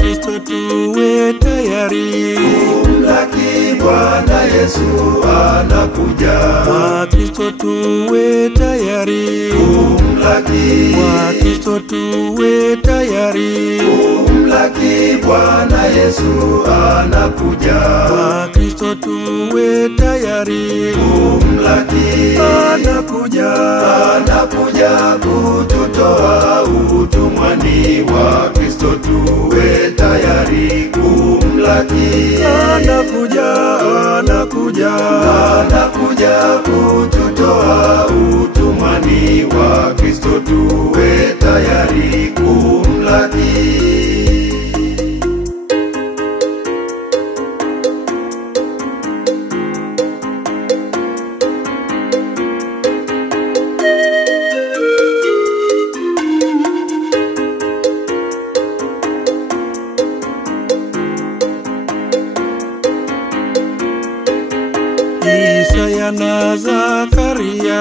Kristo tuwe tayari kumlaki Bwana Yesu anakuja. Kwa Kristo tuwe tayari kumlaki. Kwa Kristo tuwe tayari kumlaki Bwana Yesu anakuja. Kwa Kristo tuwe tayari kumlaki. anakuja kututoa utumwani wa Kristo tuwe tayari kumlaki. Anakuja kututoa utumwani wa Kristo tuwe tayari kumlaki. Isaya na Zakaria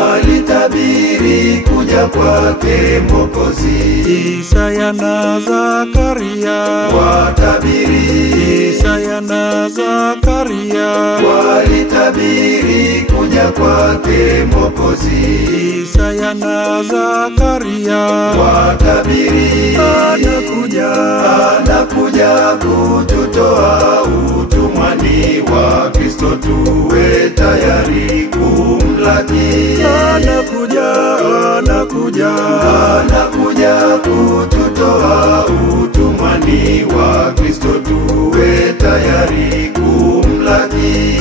walitabiri kuja kwake Mwokozi. Isaya na Zakaria watabiri. Isaya na Zakaria walitabiri kuja kwake Mwokozi. Isaya na Zakaria watabiri. Anakuja kututoa utumwani wa Kristo tuwe tayari kumlaki. Anakuja kututoa utumwani wa Kristo tuwe tayari kumlaki.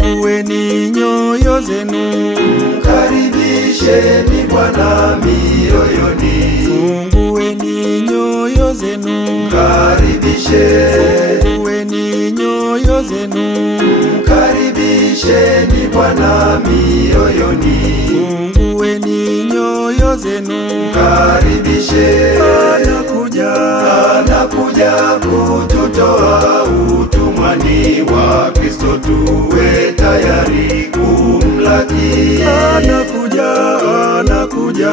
Fungueni nyoyo zenu, mkaribisheni Bwana mioyoni. Fungueni nyoyo zenu, mkaribisheni nyoyo zenu, mkaribisheni Bwana mioyoni. Fungueni nyoyo zenu, mkaribisheni. Anakuja kututoa utumwani wa Kristo tuwe tayari kumlaki. Anakuja